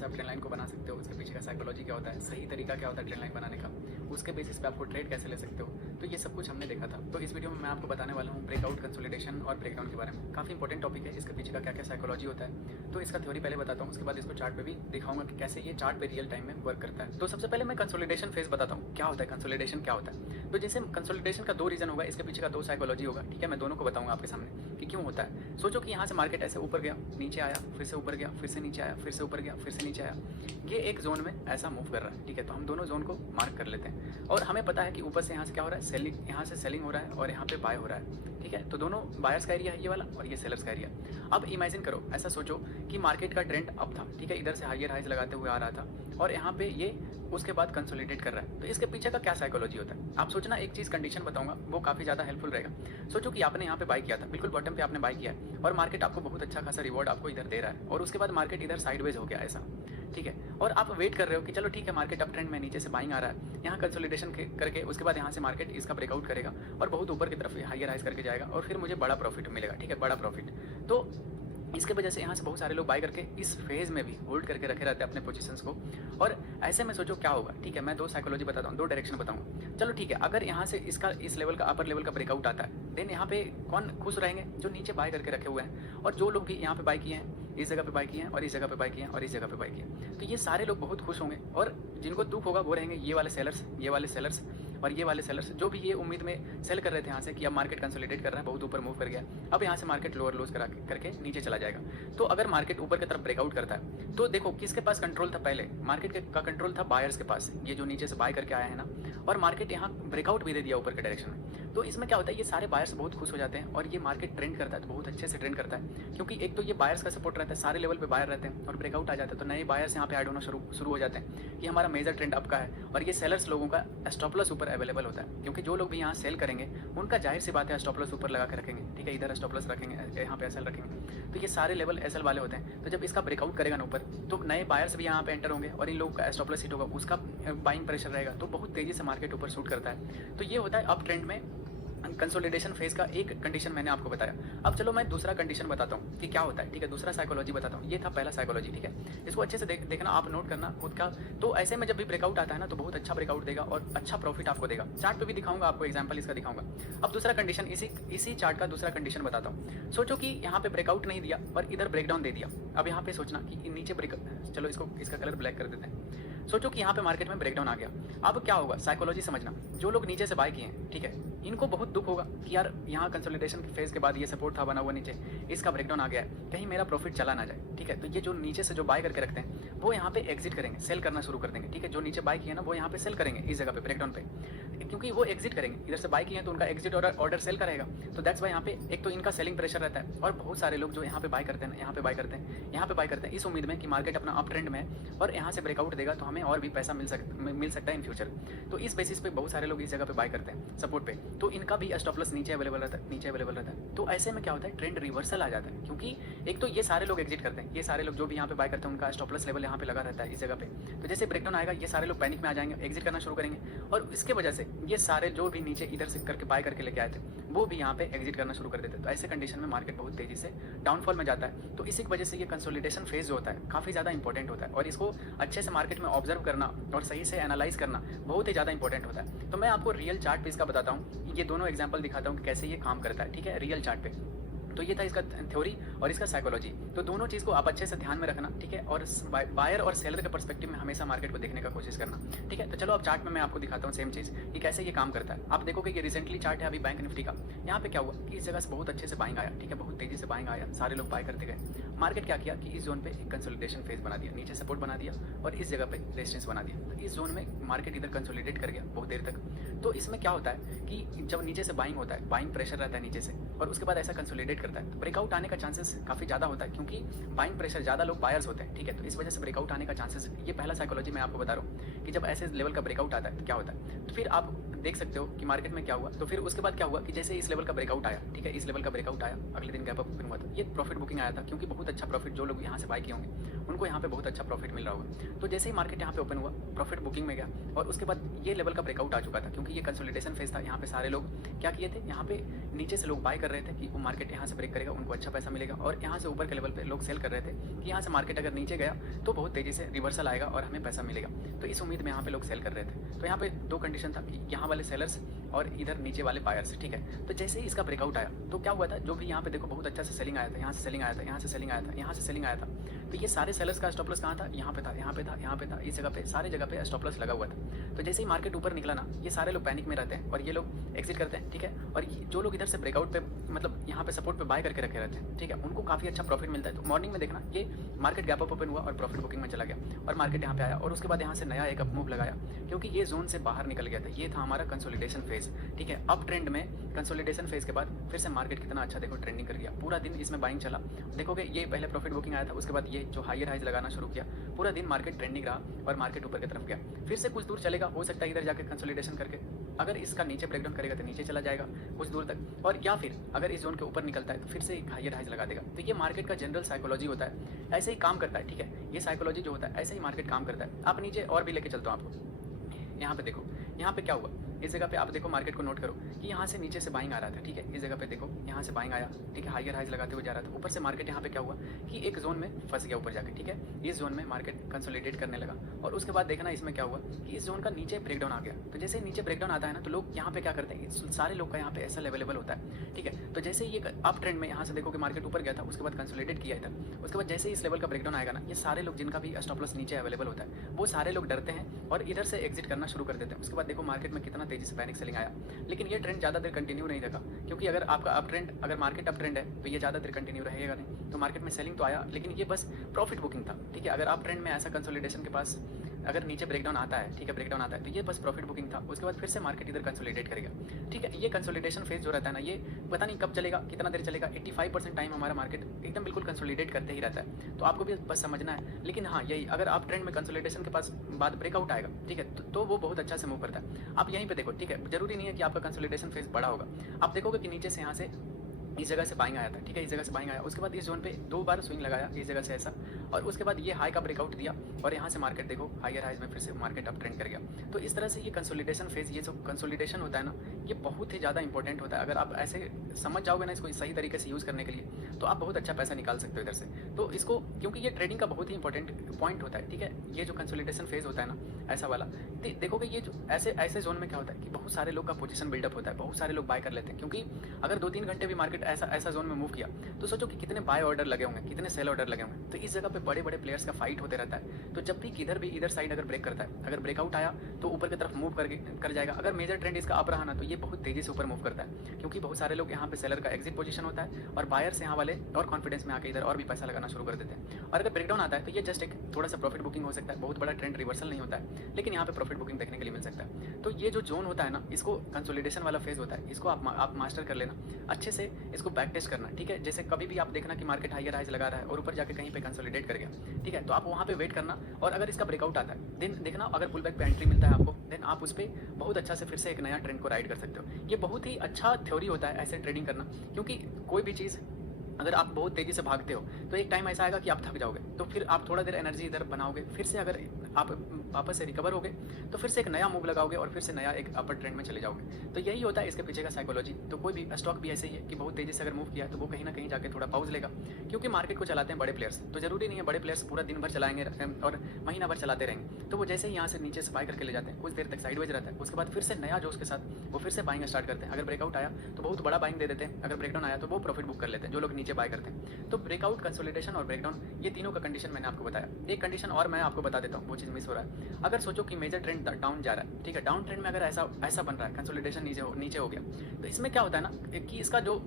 से आप trend line को बना सकते हो, उसके पीछे का साइकोलॉजी क्या होता है, सही तरीका क्या होता है ट्रेंड लाइन बनाने का, उसके बेसिस पे आपको ट्रेड कैसे ले सकते हो, तो ये सब कुछ हमने देखा था। तो इस वीडियो में मैं आपको बताने वाला हूँ ब्रेकआउट, कंसोलिडेशन और ब्रेकडाउन के बारे में। काफ़ी इंपॉर्टेंट टॉपिक है, इसके पीछे का क्या क्या साइकोलॉजी होता है, तो इसका थ्योरी पहले बताता हूँ, उसके बाद इसको चार्ट पे भी दिखाऊंगा कि कैसे ये चार्ट पे रियल टाइम में वर्क करता है। तो सबसे पहले मैं कंसोलिडेशन फेज बताता हूँ, क्या होता है कंसोलिडेशन, क्या होता है। तो जैसे कंसोलिडेशन का दो रीजन होगा, इसके पीछे का दो साइकोलॉजी होगा, ठीक है। मैं दोनों को बताऊंगा आपके सामने कि क्यों होता है। सोचो कि यहाँ से मार्केट ऐसे ऊपर गया, नीचे आया, फिर से ऊपर गया, फिर से नीचे आया, फिर से ऊपर गया, फिर से नीचे आया, ये एक जोन में ऐसा मूव कर रहा है, ठीक है। तो हम दोनों जोन को मार्क कर लेते हैं और हमें पता है कि ऊपर से यहाँ से क्या हो रहा है, सेलिंग, यहाँ से सेलिंग हो रहा है और यहाँ पे बाय हो रहा है, ठीक है। तो दोनों बायर्स का एरिया है ये वाला और ये सेलर्स का एरिया। अब इमेजिन करो, ऐसा सोचो कि मार्केट का ट्रेंड अप था, ठीक है, इधर से हायर हाइज लगाते हुए आ रहा था और यहाँ पे ये उसके बाद कंसोलिडेट कर रहा है। तो इसके पीछे का क्या साइकोलॉजी होता है, आप सोचना। एक चीज़ कंडीशन बताऊंगा, वो काफ़ी ज़्यादा हेल्पफुल रहेगा। सोचो कि आपने यहाँ पे बाय किया था, बिल्कुल बॉटम पे आपने बाय किया है और मार्केट आपको बहुत अच्छा खासा रिवॉर्ड आपको इधर दे रहा है और उसके बाद मार्केट इधर साइडवेज हो गया ऐसा, ठीक है। और आप वेट कर रहे हो कि चलो ठीक है, मार्केट अप ट्रेंड में नीचे से बाइंग आ रहा है, यहाँ कंसोलिडेशन करके उसके बाद यहाँ से मार्केट इसका ब्रेकआउट करेगा और बहुत ऊपर की तरफ हायर हाइज करके जाएगा और फिर मुझे बड़ा प्रॉफिट मिलेगा, ठीक है, बड़ा प्रॉफिट। तो इसके वजह से यहाँ से बहुत सारे लोग बाय करके इस फेज में भी होल्ड करके रखे रहते हैं अपने पोजीशंस को। और ऐसे में सोचो क्या होगा, ठीक है। मैं दो साइकोलॉजी बताता हूँ, दो डायरेक्शन बताऊँगा। चलो ठीक है, अगर यहाँ से इसका इस लेवल का अपर लेवल का ब्रेकआउट आता है, देन यहाँ पे कौन खुश रहेंगे, जो नीचे बाय करके रखे हुए हैं और जो लोग भी यहाँ पे बाय किए हैं, इस जगह पे बाय किए हैं और इस जगह पे बाय किए हैं और इस जगह पे बाय किए हैं। तो ये सारे लोग बहुत खुश होंगे और जिनको दुख होगा वो रहेंगे ये वाले सेलर्स, ये वाले सेलर्स और ये वाले सेलर्स, जो भी ये उम्मीद में सेल कर रहे थे यहाँ से कि अब मार्केट कंसोलिडेट कर रहा है, बहुत ऊपर मूव कर गया, अब यहाँ से मार्केट लोअर लोज करके नीचे चला जाएगा। तो अगर मार्केट ऊपर की तरफ ब्रेकआउट करता है तो देखो किसके पास कंट्रोल था, पहले मार्केट का कंट्रोल था बायर्स के पास, ये जो नीचे से बाय करके आया है ना, और मार्केट यहाँ ब्रेकआउट भी दे दिया ऊपर के डायरेक्शन में। तो इसमें क्या होता है, ये सारे बायर्स बहुत खुश हो जाते हैं और ये मार्केट ट्रेंड करता है, तो बहुत अच्छे से ट्रेंड करता है, क्योंकि एक तो ये बायर्स का सपोर्ट रहता है, सारे लेवल पे बायर रहते हैं और ब्रेकआउट आ जाता है तो नए बायर्स यहाँ पे ऐड होना शुरू हो जाते हैं कि हमारा मेजर ट्रेंड अप का है। और ये सेलर्स लोगों का स्टॉप लॉस ऊपर अवेलेबल होता है, क्योंकि जो लोग भी यहाँ सेल करेंगे उनका जाहिर सी बात है स्टॉप लॉस ऊपर लगा के रखेंगे, ठीक है, इधर स्टॉप लॉस रखेंगे, यहाँ पे एसएल रखेंगे। तो ये सारे लेवल एसएल वाले होते हैं। तो जब इसका ब्रेकआउट करेगा ना ऊपर, तो नए बायर्स भी यहाँ पे एंटर होंगे और इन लोगों का स्टॉप लॉस हिट होगा, उसका बाइंग प्रेशर रहेगा, तो बहुत तेजी से मार्केट ऊपर शूट करता है। तो ये होता है अप ट्रेंड में कंसोलिडेशन फेज का एक कंडीशन मैंने आपको बताया। अब चलो मैं दूसरा कंडीशन बताता हूँ कि क्या होता है, ठीक है, दूसरा साइकोलॉजी बताता हूँ। ये था पहला साइकोलॉजी, ठीक है, इसको अच्छे से देखना, आप नोट करना खुद का। तो ऐसे में जब भी ब्रेकआउट आता है ना, तो बहुत अच्छा ब्रेकआउट देगा और अच्छा प्रॉफिट आपको देगा। चार्ट पे भी दिखाऊंगा आपको, एग्जांपल इसका दिखाऊंगा। अब दूसरा कंडीशन, इसी चार्ट का दूसरा कंडीशन बताता हूँ। सोचो कि यहाँ पे ब्रेकआउट नहीं दिया और इधर ब्रेकडाउन दे दिया। अब यहाँ पे सोचना कि नीचे चलो इसका कलर ब्लैक कर देते हैं। सोचो कि यहाँ पे मार्केट में ब्रेकडाउन आ गया। अब क्या होगा, साइकोलॉजी समझना। जो लोग नीचे से बाय किए हैं, ठीक है, इनको बहुत दुख होगा कि यार यहाँ कंसोलिडेशन के फेज के बाद ये सपोर्ट था बना हुआ नीचे, इसका ब्रेकडाउन आ गया है, कहीं मेरा प्रॉफिट चला ना जाए, ठीक है। तो ये जो नीचे से जो बाय करके रखते हैं वो यहाँ पे एग्जिट करेंगे, सेल करना शुरू कर देंगे, ठीक है। जो नीचे बाय किए ना वो यहाँ पे सेल करेंगे इस जगह पे ब्रेकडाउन पे, क्योंकि वो एग्जिट करेंगे। इधर से बाय किए हैं तो उनका एग्जिट ऑर्डर सेल का रहेगा। तो दैट्स वाई यहाँ पे एक तो इनका सेलिंग प्रेशर रहता है और बहुत सारे लोग जो यहाँ पे बाय करते हैं, यहाँ पे बाय करते हैं, यहाँ पे बाय करते हैं इस उम्मीद में कि मार्केट अपना अप ट्रेंड में है और यहाँ से ब्रेकआउट देगा तो हमें और भी पैसा मिल सकता है इन फ्यूचर। तो इस बेसिस पे बहुत सारे लोग इस जगह पे बाय करते हैं सपोर्ट पे, तो इनका भी स्टॉप लॉस नीचे अवेलेबल रहता है। तो ऐसे में क्या होता है, ट्रेंड रिवर्सल आ जाता है, क्योंकि एक तो ये सारे लोग एग्जिट करते हैं, ये सारे लोग जो भी यहाँ पे बाय करते हैं उनका स्टॉप लॉस लेवल यहाँ पे लगा रहता है इस जगह पे। तो जैसे ब्रेकडाउन आएगा ये सारे लोग पैनिक में आ जाएंगे, एग्जिट करना शुरू करेंगे और इसके वजह से ये सारे जो भी नीचे इधर से करके बाय करके लेके आए थे वो भी यहाँ पे एग्जिट करना शुरू कर देते हैं। तो ऐसे कंडीशन में मार्केट बहुत तेजी से डाउनफॉल में जाता है। तो इसी की वजह से ये कंसोलिडेशन फेज जो होता है काफ़ी ज़्यादा इंपॉर्टेंट होता है और इसको अच्छे से मार्केट में ऑब्जर्व करना और सही से एनालाइज करना बहुत ही ज़्यादा इंपॉर्टेंट होता है। तो मैं आपको रियल चार्ट पे इसका बताता हूँ, ये दोनों एग्जाम्पल दिखाता हूँ कि कैसे ये काम करता है, ठीक है, रियल चार्ट पे। तो ये था इसका थ्योरी और इसका साइकोलॉजी। तो दोनों चीज़ को आप अच्छे से ध्यान में रखना, ठीक है, और बायर और सेलर के पर्सपेक्टिव में हमेशा मार्केट को देखने का कोशिश करना, ठीक है। तो चलो अब चार्ट में मैं आपको दिखाता हूँ सेम चीज़ कि कैसे ये काम करता है। आप देखोगे ये रिसेंटली चार्ट है अभी बैंक निफ्टी का। यहाँ पे क्या हुआ कि इस जगह से बहुत अच्छे से बाइंग आया, ठीक है, बहुत तेजी से बाइंग आया, सारे लोग बाय करते गए। मार्केट क्या किया कि इस जोन पे एक कंसोलिडेशन फेज बना दिया, नीचे सपोर्ट बना दिया और इस जगह पे रेजिस्टेंस बना दिया। तो इस जोन में मार्केट इधर कंसोलिडेट कर गया बहुत देर तक। तो इसमें क्या होता है कि जब नीचे से बाइंग होता है, बाइंग प्रेशर रहता है नीचे से और उसके बाद ऐसा कंसोलिडेट करता है, तो ब्रेकआउट आने का चांसेस काफ़ी ज़्यादा होता है, क्योंकि बाइंग प्रेशर ज़्यादा लोग बायर्स होते हैं, ठीक है। तो इस वजह से ब्रेकआउट आने का चांसेस, ये पहला साइकोलॉजी मैं आपको बता रहा हूँ कि जब ऐसे लेवल का ब्रेकआउट आता है तो क्या होता है। तो फिर आप देख सकते हो कि मार्केट में क्या हुआ। तो फिर उसके बाद क्या हुआ कि जैसे इस लेवल का ब्रेकआउट आया, ठीक है, इस लेवल का ब्रेकआउट आया, अगले दिन गैप अप ओपन हुआ था, ये प्रॉफिट बुकिंग आया था, क्योंकि बहुत अच्छा प्रॉफिट जो लोग यहाँ से बाय किए होंगे उनको यहाँ पे बहुत अच्छा प्रॉफिट मिल रहा होगा। तो जैसे ही मार्केट यहाँ पे ओपन हुआ, प्रॉफिट बुकिंग में गया और उसके बाद ये लेवल का ब्रेकआउट आ चुका था, क्योंकि ये कंसोलिडेशन फेज था। यहाँ पे सारे लोग क्या किए थे, यहाँ पे नीचे से लोग बाय कर रहे थे कि वो मार्केट यहाँ से ब्रेक करेगा, उनको अच्छा पैसा मिलेगा, और यहाँ से ऊपर के लेवल पे लोग सेल कर रहे थे कि यहाँ से मार्केट अगर नीचे गया तो बहुत तेज़ी से रिवर्सल आएगा और हमें पैसा मिलेगा। तो इस उम्मीद में यहाँ पे लोग सेल कर रहे थे। तो यहाँ पे दो कंडीशन था कि यहाँ वाले सेलर्स और इधर नीचे वाले बायर्स, ठीक है। तो जैसे ही इसका ब्रेकआउट आया तो क्या हुआ था, जो भी यहाँ पे देखो बहुत अच्छा से सेलिंग आया था, यहाँ से सेलिंग आया था, यहाँ से सेलिंग आया था, यहाँ से सेलिंग आया था। तो ये सारे सेलर्स का स्टॉप लॉस कहाँ था, यहाँ पे था, यहाँ पे था, यहाँ पे था, इस जगह पे, सारे जगह पे स्टॉप लॉस लगा हुआ था। तो जैसे ही मार्केट ऊपर निकला ना, ये सारे लोग पैनिक में रहते हैं और ये लोग एग्जिट करते हैं, ठीक है। और जो लोग इधर से ब्रेकआउट पे मतलब यहाँ पे सपोर्ट पे बाय करके रखे रहते हैं, ठीक है, उनको काफ़ी अच्छा प्रॉफिट मिलता है। तो मॉर्निंग में देखना ये मार्केट गैप अप ओपन हुआ और प्रॉफिट बुकिंग में चला गया और मार्केट यहाँ पे आया और उसके बाद यहाँ से नया एक अप मूव लगाया, क्योंकि ये जोन से बाहर निकल गया था। ये था हमारा कंसोलिडेशन फेज, ठीक है। अप ट्रेंड में कंसोलिडेशन फेज के बाद फिर से मार्केट कितना अच्छा देखो ट्रेंडिंग कर गया, पूरा दिन इसमें बाइंग चला। देखोगे ये पहले प्रॉफिट बुकिंग आया था, उसके बाद ये जो हायर हाइज लगाना शुरू किया, पूरा दिन मार्केट ट्रेंडिंग रहा और मार्केट ऊपर की तरफ गया। फिर से कुछ दूर चलेगा, हो सकता है इधर जाके कंसोलिडेशन करके अगर इसका नीचे ब्रेकडाउन करेगा तो नीचे चला जाएगा कुछ दूर तक, और या फिर अगर इस जोन के ऊपर निकलता है तो फिर से एक हायर हाइज लगा देगा। तो ये मार्केट का जनरल साइकोलॉजी होता है, ऐसे ही काम करता है, ठीक है। ये साइकोलॉजी जो होता है ऐसे ही मार्केट काम करता है। आप नीचे और भी लेके चलता हूँ आपको, यहाँ पे देखो, यहाँ पे क्या हुआ, इस जगह पे आप देखो मार्केट को नोट करो कि यहाँ से नीचे से बाइंग आ रहा था, ठीक है। इस जगह पे देखो यहाँ से बाइंग आया, ठीक है, हायर हाइज लगाते हुए जा रहा था। ऊपर से मार्केट यहाँ पे क्या हुआ कि एक जोन में फंस गया ऊपर जाके, ठीक है। इस जोन में मार्केट कंसोलिडेट करने लगा और उसके बाद देखना इसमें क्या हुआ कि इस जोन का नीचे ब्रेकडाउन आ गया। तो जैसे नीचे ब्रेकडाउन आता है ना, तो लोग यहाँ पे क्या करते हैं, सारे लोग का यहाँ पे ऐसा अवेलेबल होता है, ठीक है। तो जैसे ये अप ट्रेंड में यहाँ से देखो कि मार्केट ऊपर गया था, उसके बाद कंसोलिडेट किया था, उसके बाद जैसे इस लेवल का ब्रेकडाउन आएगा ना, ये सारे लोग जिनका भी स्टॉप लॉस नीचे अवेलेबल होता है वो सारे लोग डरते हैं और इधर से एग्जिट करना शुरू कर देते हैं। उसके बाद देखो मार्केट में कितना तेजी से पैनिक सेलिंग आया, लेकिन ये ट्रेंड ज़्यादा देर कंटिन्यू नहीं रहेगा, क्योंकि अगर आपका अप ट्रेंड, अगर मार्केट अप ट्रेंड है तो ये ज़्यादा देर कंटिन्यू रहेगा नहीं। तो मार्केट में सेलिंग तो आया, लेकिन ये बस प्रॉफिट बुकिंग था, ठीक है। अगर अप ट्रेंड में ऐसा कंसोलिडेशन के पास अगर नीचे ब्रेकडाउन आता है, ठीक है, ब्रेकडाउन आता है, तो ये बस प्रॉफिट बुकिंग था। उसके बाद फिर से मार्केट इधर कंसोलिडेट करेगा, ठीक है। ये कंसोलिडेशन फेज जो रहता है ना, ये पता नहीं कब चलेगा, कितना देर चलेगा। 85% टाइम हमारा मार्केट एकदम बिल्कुल कंसोलिडेट करते ही रहता है, तो आपको भी बस समझना है। लेकिन हाँ, यही अगर आप ट्रेंड में कंसोलिडेशन के पास बाद ब्रेकआउट आएगा, ठीक है, तो वो बहुत अच्छा से मूव करता है। आप यहीं पे देखो, ठीक है, जरूरी नहीं है कि आपका कंसोलिडेशन फेज बड़ा होगा। आप देखोगे कि नीचे से यहाँ से इस जगह से बाइंग आया था, ठीक है, इस जगह से बाइंग आया, उसके बाद इस जोन पे 2 बार स्विंग लगाया इस जगह से ऐसा, और उसके बाद ये हाई का ब्रेकआउट दिया और यहाँ से मार्केट देखो हायर हाइज में फिर से मार्केट अप ट्रेंड कर गया। तो इस तरह से ये कंसोलिडेशन फेज, ये जो कंसोलिडेशन होता है ना, ये बहुत ही ज़्यादा इंपॉर्टेंट होता है। अगर आप ऐसे समझ जाओगे ना इसको सही तरीके से यूज़ करने के लिए, तो आप बहुत अच्छा पैसा निकाल सकते हो इधर से। तो इसको, क्योंकि ये ट्रेडिंग का बहुत ही इंपॉर्टेंट पॉइंट होता है, ठीक है। ये जो कंसोलिडेशन फेज होता है ना ऐसा वाला, देखोगे ये जो ऐसे जोन में क्या होता है कि बहुत सारे लोग का पोजीशन बिल्डअप होता है, बहुत सारे लोग बाय कर लेते हैं, क्योंकि अगर 2-3 घंटे भी मार्केट ऐसा जोन में मूव किया तो सोचो कि कितने बाय ऑर्डर लगे होंगे, कितने सेल ऑर्डर लगे होंगे। तो इस जगह पे बड़े बड़े प्लेयर्स का फाइट होते रहता है। तो जब भी किधर भी इधर साइड अगर ब्रेक करता है, अगर ब्रेकआउट आया तो ऊपर की तरफ मूव कर जाएगा। अगर मेजर ट्रेंड इसका अप रहा ना, तो ये बहुत तेजी से ऊपर मूव करता है, क्योंकि बहुत सारे लोग यहाँ पे सेलर का एग्जिट पोजीशन होता है और बायर्स यहाँ वाले और कॉन्फिडेंस में आके इधर और भी पैसा लगाना शुरू कर देते हैं। और अगर ब्रेकडाउन आता है तो ये जस्ट एक थोड़ा सा प्रॉफिट बुकिंग हो सकता है, बहुत बड़ा ट्रेंड रिवर्सल नहीं होता है, लेकिन यहाँ पे प्रॉफिट बुकिंग देखने के लिए मिल सकता है। तो ये जो जोन होता है ना, इसको कंसोलिडेशन वाला फेज होता है, इसको आप मास्टर कर लेना अच्छे से, इसको बैक टेस्ट करना, ठीक है। जैसे कभी भी आप देखना कि मार्केट हायर हाइज लगा रहा है और ऊपर जाके कहीं पे कंसोलिडेट कर गया, ठीक है, तो आप वहाँ पे वेट करना, और अगर इसका ब्रेकआउट आता है देन देखना, अगर पुल बैक पे एंट्री मिलता है आपको, देन आप उस पर बहुत अच्छा से फिर से एक नया ट्रेंड को राइड कर सकते हो। ये बहुत ही अच्छा थ्योरी होता है ऐसे ट्रेडिंग करना, क्योंकि कोई भी चीज़ अगर आप बहुत तेज़ी से भागते हो तो एक टाइम ऐसा आएगा कि आप थक जाओगे, तो फिर आप थोड़ा देर एनर्जी इधर बनाओगे, फिर से अगर आप वापस से रिकवर होगे तो फिर से एक नया मूव लगाओगे और फिर से नया एक अपर ट्रेंड में चले जाओगे। तो यही होता है इसके पीछे का साइकोलॉजी। तो कोई भी स्टॉक भी ऐसे ही है कि बहुत तेज़ी से अगर मूव किया तो वो कहीं ना कहीं जाके थोड़ा पाउज लेगा, क्योंकि मार्केट को चलाते हैं बड़े प्लेयर्स। तो जरूरी नहीं है बड़े प्लेयर्स पूरा दिन भर चलाएंगे और महीना भर चलाते रहेंगे। तो वो जैसे ही यहाँ से नीचे से बाय करके ले जाते हैं, कुछ देर तक साइडवेज रहता है, उसके बाद फिर से नया जोश के साथ वो फिर से बाइंग स्टार्ट करते हैं। अगर ब्रेकआउट आया तो बहुत बड़ा बाइंग दे देते हैं, अगर ब्रेकडाउन आया तो वो प्रॉफिट बुक कर लेते हैं जो लोग नीचे बाय करते हैं। तो ब्रेकआउट, कंसोलिडेशन और ब्रेकडाउन, ये तीनों का कंडीशन मैंने आपको बताया। एक कंडीशन और मैं आपको बता देता हूँ, वो चीज़ मिस हो रहा है। अगर सोचो कि मेजर ट्रेंड डाउन जा रहा है, ठीक है, डाउन ट्रेंड में अगर ऐसा बन रहा है, कंसोलिडेशन नीचे हो गया, तो इसमें क्या होता है ना कि इसका जो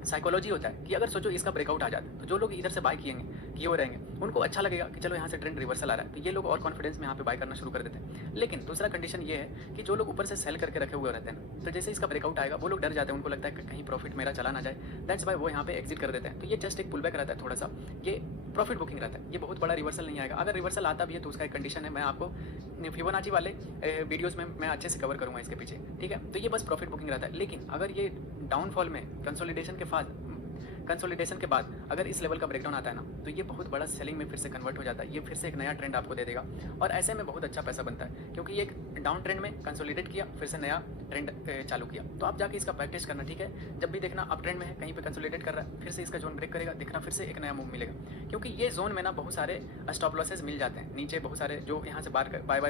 साइकोलॉजी होता है कि अगर सोचो इसका ब्रेकआउट आ जाता है तो जो लोग इधर से बाय किएंगे किए हुए रहेंगे, उनको अच्छा लगेगा कि चलो यहाँ से ट्रेंड रिवर्सल आ रहा है, तो ये लोग और कॉन्फिडेंस में यहाँ पे बाय करना शुरू कर देते हैं। लेकिन दूसरा कंडीशन ये है कि जो लोग ऊपर से सेल करके रखे हुए रहते हैं, तो जैसे इसका ब्रेकआउट आएगा वो लोग डर जाते हैं, उनको लगता है कि कहीं प्रॉफिट मेरा चला ना जाए, दैट्स वाई वो यहाँ पे एग्जिट कर देते हैं। तो ये जस्ट एक पुल बैक रहता है थोड़ा सा, ये प्रॉफिट बुकिंग रहता है, ये बहुत बड़ा रिवर्सल नहीं आएगा। अगर रिवर्सल आता भी है तो उसका एक कंडीशन है, मैं आपको फिबोनाची वाले वीडियोस में मैं अच्छे से कवर करूँगा इसके पीछे, ठीक है। तो ये बस प्रॉफिट बुकिंग रहता है। लेकिन अगर ये डाउनफॉल में कंसोलिडेशन के बाद अगर इस लेवल का ब्रेकडाउन आता है ना, तो ये बहुत बड़ा सेलिंग में फिर से कन्वर्ट हो जाता है, ये फिर से एक नया ट्रेंड आपको दे देगा और ऐसे में बहुत अच्छा पैसा बनता है, क्योंकि ये एक डाउन ट्रेंड में कंसोलिडेट किया, फिर से नया ट्रेंड चालू किया। तो आप जाके इसका प्रैक्टिस करना, ठीक है। जब भी देखना अप ट्रेंड में है, कहीं पे कंसोलिडेट कर रहा है, फिर से इसका जोन ब्रेक करेगा, देखना फिर से एक नया मूव मिलेगा, क्योंकि ये जोन में ना बहुत सारे स्टॉप लॉसेस मिल जाते हैं नीचे, बहुत सारे जो यहाँ से बाय